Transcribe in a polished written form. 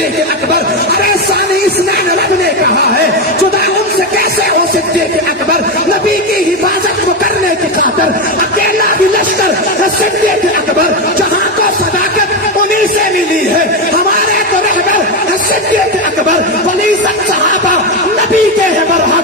صدیق اکبر. ارے ثانی اسنان رب نے کہا ہے جدا ان سے کیسے ہو صدیق اکبر. نبی کی حفاظت کو کرنے کی خاطر اکیلا بھی لشکر ہے صدیق اکبر. جہاں کو صداقت انہی سے ملی ہے. ہمارے تو رہبر ہے صدیق اکبر. ولی صحابہ نبی کے ہیں برہا